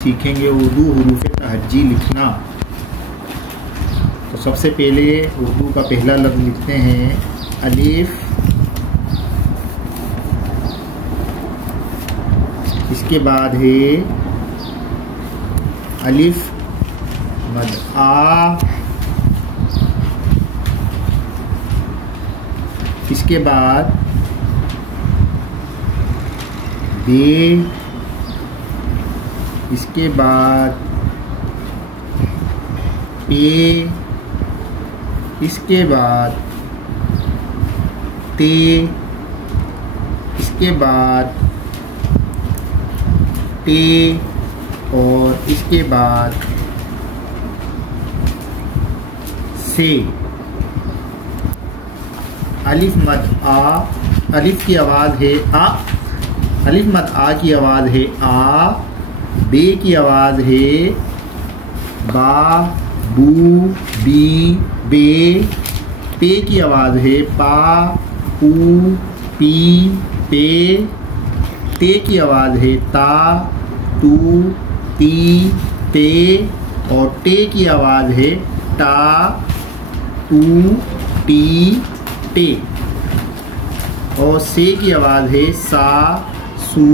सीखेंगे उर्दू हुरूफ तहज्जी लिखना। तो सबसे पहले उर्दू का पहला लफ्ज़ लिखते हैं अलिफ, इसके बाद है अलिफ मद आ, इसके बाद बे, इसके बाद पे, इसके बाद ते, इसके बाद टे और इसके बाद से। अलिफ मद आ, अलिफ की आवाज़ है आ, अलिफ मद आ की आवाज़ है आ, बे की आवाज़ है बा, बू, बी, बे, पे की आवाज़ है पा, पू, पी, पे, ते की आवाज़ है ता, तू, ती, ते और टे की आवाज़ है टा, तू, टी, टे और से की आवाज़ है सा, सू,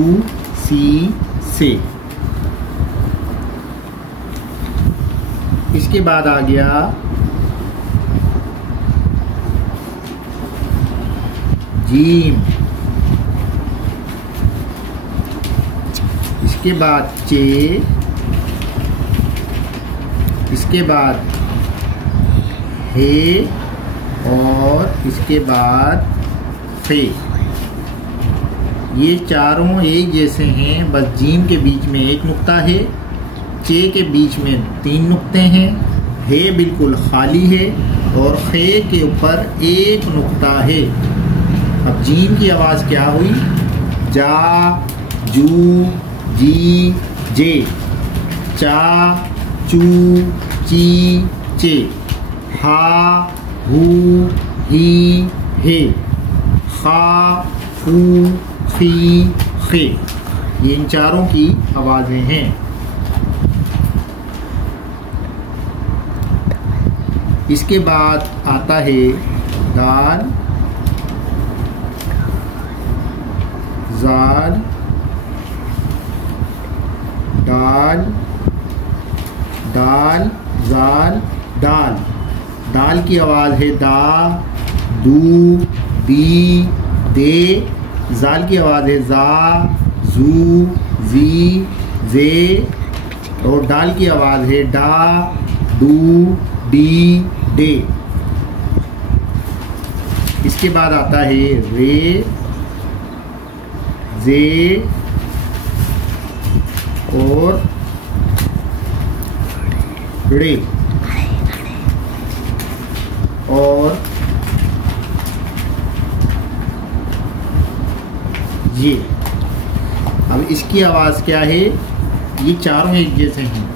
सी, से। इसके बाद आ गया जीम, इसके बाद चे, इसके बाद हे और इसके बाद फे। ये चारों एक जैसे हैं, बस जीम के बीच में एक नुक्ता है, चे के बीच में 3 नुक्ते हैं, हे बिल्कुल खाली है और खे के ऊपर एक नुक्ता है। अब जीम की आवाज़ क्या हुई? जा, जू, जी, जे, चा, चू, ची, चे, हा, हू, ही, हे, खा, फू, फी, खे। ये इन चारों की आवाज़ें हैं। इसके बाद आता है दाल, जाल, दाल, दाल, जाल, दाल। दाल की आवाज़ है दा, दू, दी, दे। जाल की आवाज़ है जा, जू, जी, जे और दाल की आवाज़ है डा, डू, डी, डे। इसके बाद आता है रे, जे और रे और ये। अब इसकी आवाज़ क्या है? ये चारों एक जैसे हैं,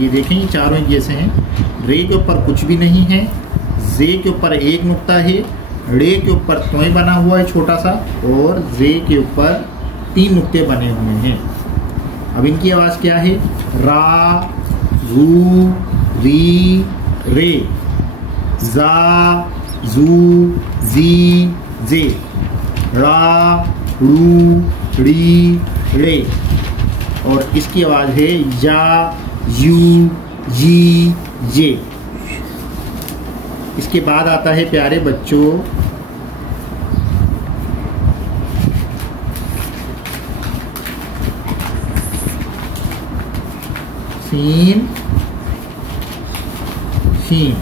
ये देखें ये चारों एक जैसे हैं। रे के ऊपर कुछ भी नहीं है, जे के ऊपर एक नुक्ता है, रे के ऊपर तोय बना हुआ है छोटा सा और जे के ऊपर 3 नुक्ते बने हुए हैं। अब इनकी आवाज़ क्या है? रा, रू, री, रे, जा, जू, जी, जे, रा, रू, री, रे और इसकी आवाज़ है या, यू, जी, ये। इसके बाद आता है प्यारे बच्चों सीन, शीन।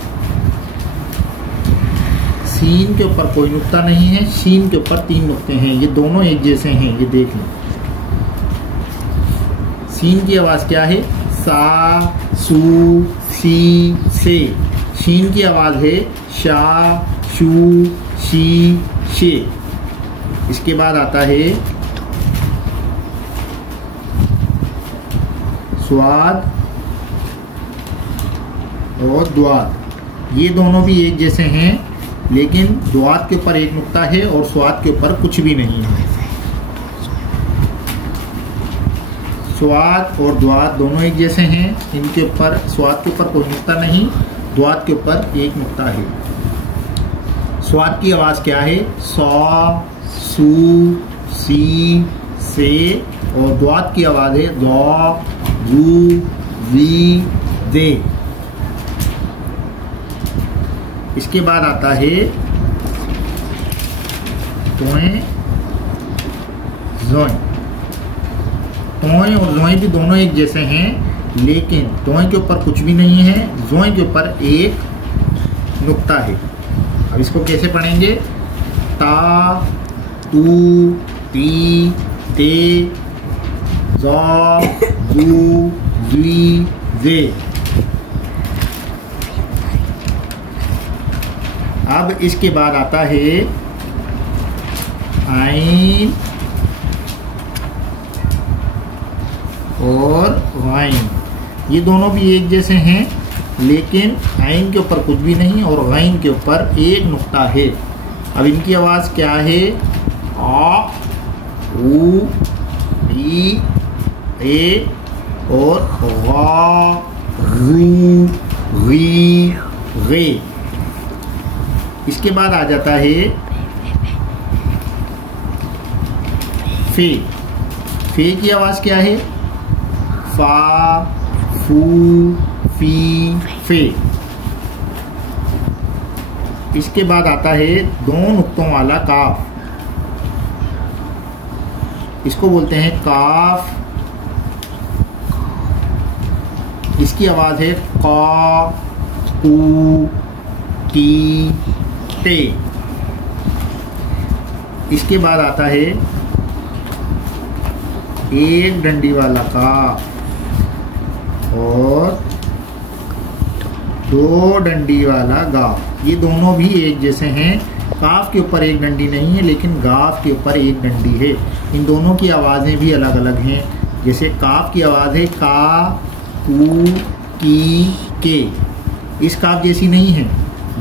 सीन के ऊपर कोई नुक्ता नहीं है, शीन के ऊपर 3 नुक्ते हैं, ये दोनों एक जैसे हैं, ये देख लें। सीन की आवाज़ क्या है? सा, सू, सी, से। शीन की आवाज़ है शा, शू, शी, शे। इसके बाद आता है स्वाद और द्वाद। ये दोनों भी एक जैसे हैं, लेकिन दुआत के ऊपर एक नुक्ता है और स्वाद के ऊपर कुछ भी नहीं है। स्वाद और द्वाद दोनों एक जैसे हैं, इनके ऊपर स्वाद के ऊपर कोई नुक्ता नहीं, द्वाद के ऊपर एक नुक्ता है। स्वाद की आवाज क्या है? सौ, सू, सी, से, और द्वाद की आवाज है दौ, दू, वी, दे। इसके बाद आता है तोय, जोय। तोय और जोय भी दोनों एक जैसे हैं, लेकिन तोय के ऊपर कुछ भी नहीं है, जोय के ऊपर एक नुक्ता है। अब इसको कैसे पढ़ेंगे? ता, तू, ती, ते, जौ, जू, जी, जे। अब इसके बाद आता है आइन और गाइन। ये दोनों भी एक जैसे हैं, लेकिन आइन के ऊपर कुछ भी नहीं और गाइन के ऊपर एक नुक्ता है। अब इनकी आवाज क्या है? आ, ऊ, ई, ए और गा, रू, गी, गे। इसके बाद आ जाता है फे। फे की आवाज क्या है? फा, फू, फी, फे। इसके बाद आता है दो नुक्तों वाला काफ। इसको बोलते हैं काफ। इसकी आवाज है का, कू, की, ते। इसके बाद आता है एक डंडी वाला काफ और दो डंडी वाला गाफ। ये दोनों भी एक जैसे हैं। काफ के ऊपर एक डंडी नहीं है, लेकिन गाफ के ऊपर एक डंडी है। इन दोनों की आवाजें भी अलग अलग हैं। जैसे काफ की आवाज है का, कू, की, के। इस काफ जैसी नहीं है।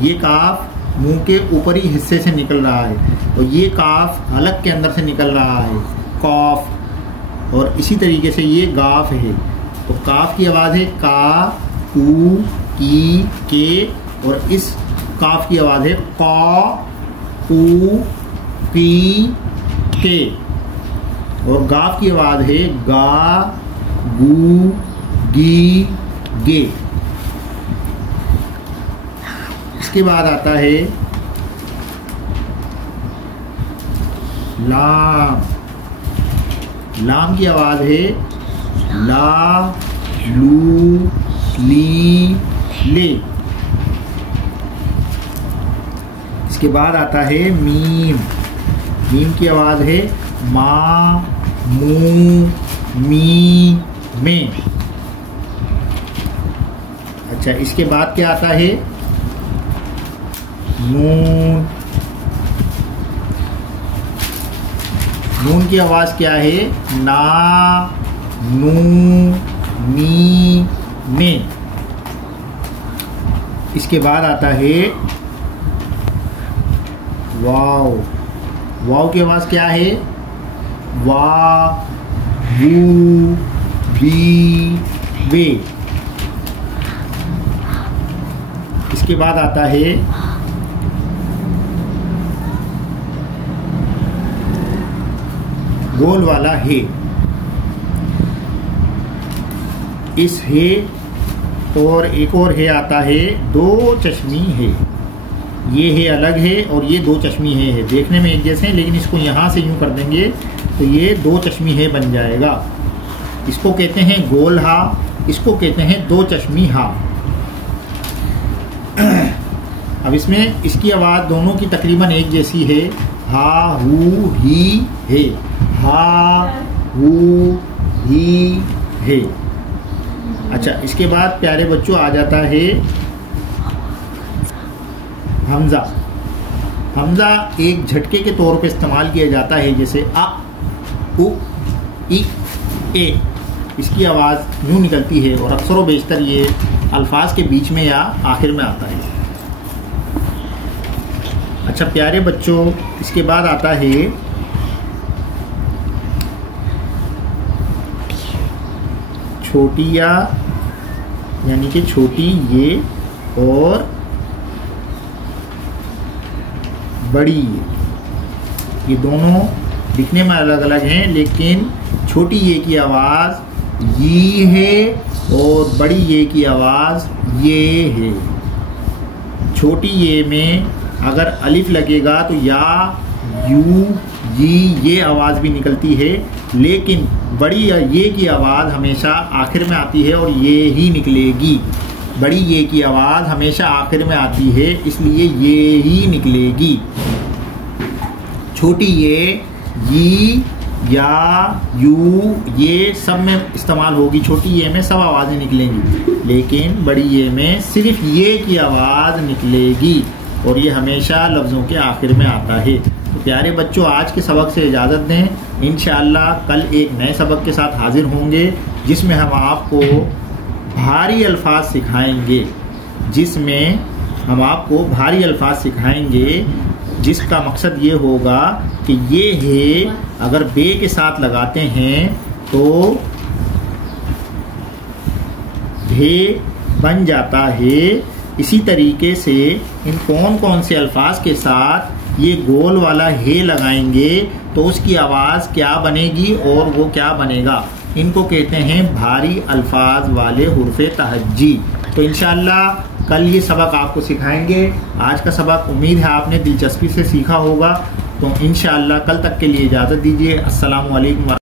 ये काफ मुंह के ऊपरी हिस्से से निकल रहा है और ये काफ हलक के अंदर से निकल रहा है, कॉफ। और इसी तरीके से ये गाफ है। तो काफ की आवाज है का, कू, की, के, और इस काफ की आवाज है का, कू, की, के। और गाफ की आवाज है गा, गू, गी, गे। इसके बाद आता है लाम। लाम की आवाज है ला, लू, ली, ले। इसके बाद आता है मीम। मीम की आवाज है मा, मू, मी, में। अच्छा, इसके बाद क्या आता है नून। नून की आवाज क्या है ना, नू, नी, ने। इसके बाद आता है वाव। वाव की आवाज क्या है वा, वू, वी, वे। इसके बाद आता है गोल वाला हे। इस हे और एक और हे आता है दो चश्मी हे। ये हे अलग है और ये दो चश्मी है देखने में एक जैसे हैं, लेकिन इसको यहाँ से यूं कर देंगे तो ये दो चश्मी है बन जाएगा। इसको कहते हैं गोल हा, इसको कहते हैं दो चश्मी हा। अब इसमें इसकी आवाज दोनों की तकरीबन एक जैसी है, हा, हू, ही, हे। हा, हू, ही, हे। अच्छा, इसके बाद प्यारे बच्चों आ जाता है हमजा। हमजा एक झटके के तौर पे इस्तेमाल किया जाता है, जैसे आ, उ, ई, ए। इसकी आवाज़ यूँ निकलती है और अक्सर व बेशतर ये अल्फाज के बीच में या आखिर में आता है। अच्छा प्यारे बच्चों, इसके बाद आता है छोटी या यानी कि छोटी ये और बड़ी ये दोनों दिखने में अलग अलग हैं, लेकिन छोटी ये की आवाज़ ये है और बड़ी ये की आवाज़ ये है। छोटी ये में अगर अलिफ लगेगा तो या, यू, ये आवाज़ भी निकलती है, लेकिन बड़ी ये की आवाज़ हमेशा आखिर में आती है और ये ही निकलेगी। बड़ी ये की आवाज़ हमेशा आखिर में आती है, इसलिए ये ही निकलेगी। छोटी ये, या, यू, ये सब में इस्तेमाल होगी। छोटी ये में सब आवाज़ें निकलेंगी, लेकिन बड़ी ये में सिर्फ ये की आवाज़ निकलेगी और ये हमेशा लफ्ज़ों के आखिर में आता है। तो प्यारे बच्चों, आज के सबक से इजाज़त दें। इंशाअल्लाह कल एक नए सबक के साथ हाजिर होंगे, जिसमें हम आपको भारी अल्फाज सिखाएंगे, जिसका मकसद ये होगा कि ये है अगर बे के साथ लगाते हैं तो भे बन जाता है। इसी तरीके से इन कौन कौन से अल्फाज के साथ ये गोल वाला हे लगाएंगे तो उसकी आवाज़ क्या बनेगी और वो क्या बनेगा, इनको कहते हैं भारी अल्फाज वाले हुर्फ़े तहज्जी। तो इंशाअल्लाह कल ये सबक आपको सिखाएंगे। आज का सबक उम्मीद है आपने दिलचस्पी से सीखा होगा। तो इंशाअल्लाह कल तक के लिए इजाज़त दीजिए। अस्सलामु अलैकुम।